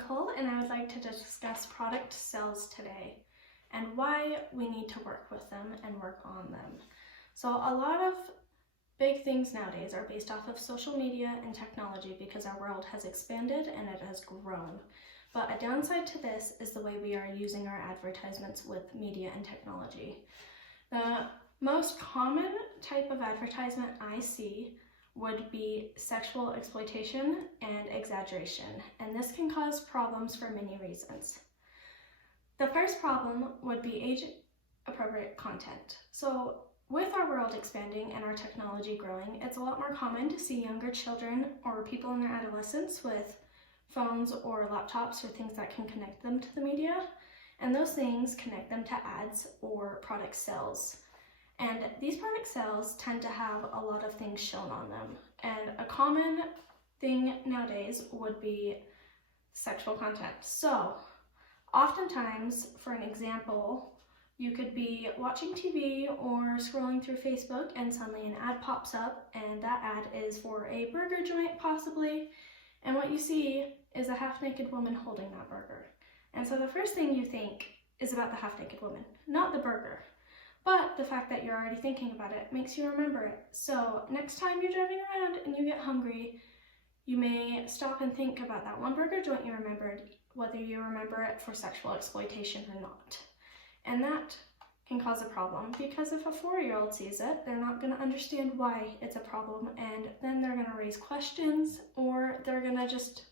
Nicole, and I would like to discuss product sales today and why we need to work with them and work on them. So a lot of big things nowadays are based off of social media and technology because our world has expanded and it has grown. But a downside to this is the way we are using our advertisements with media and technology. The most common type of advertisement I see would be sexual exploitation and exaggeration, and this can cause problems for many reasons. The first problem would be age-appropriate content. So with our world expanding and our technology growing, it's a lot more common to see younger children or people in their adolescence with phones or laptops or things that can connect them to the media, and those things connect them to ads or product sales. And these product sales tend to have a lot of things shown on them. And a common thing nowadays would be sexual content. So oftentimes, for an example, you could be watching TV or scrolling through Facebook and suddenly an ad pops up, and that ad is for a burger joint possibly. And what you see is a half-naked woman holding that burger. And so the first thing you think is about the half-naked woman, not the burger. But the fact that you're already thinking about it makes you remember it. So next time you're driving around and you get hungry, you may stop and think about that one burger joint you remembered, whether you remember it for sexual exploitation or not. And that can cause a problem because if a 4-year-old sees it, they're not going to understand why it's a problem, and then they're going to raise questions, or they're going to just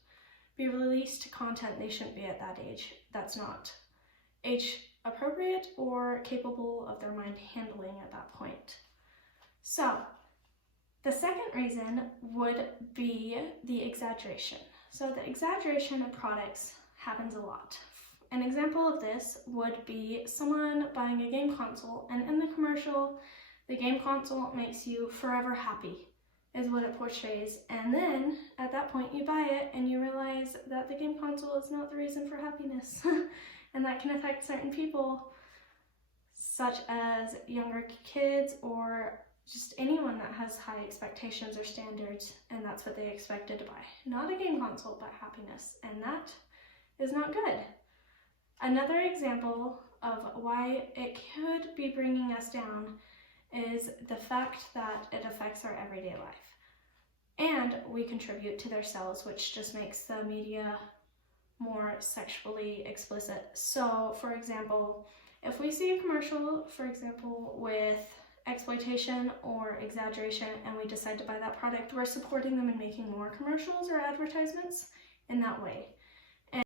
be released to content they shouldn't be at that age. That's not age appropriate or capable of their mind handling at that point. So the second reason would be the exaggeration. So the exaggeration of products happens a lot. An example of this would be someone buying a game console, and in the commercial, the game console makes you forever happy, is what it portrays. And then at that point you buy it and you realize that the game console is not the reason for happiness. And that can affect certain people, such as younger kids or just anyone that has high expectations or standards, and that's what they expected to buy. Not a game console, but happiness, and that is not good. Another example of why it could be bringing us down is the fact that it affects our everyday life. And we contribute to their sales, which just makes the media more sexually explicit. So for example, if we see a commercial, for example, with exploitation or exaggeration, and we decide to buy that product, we're supporting them in making more commercials or advertisements in that way.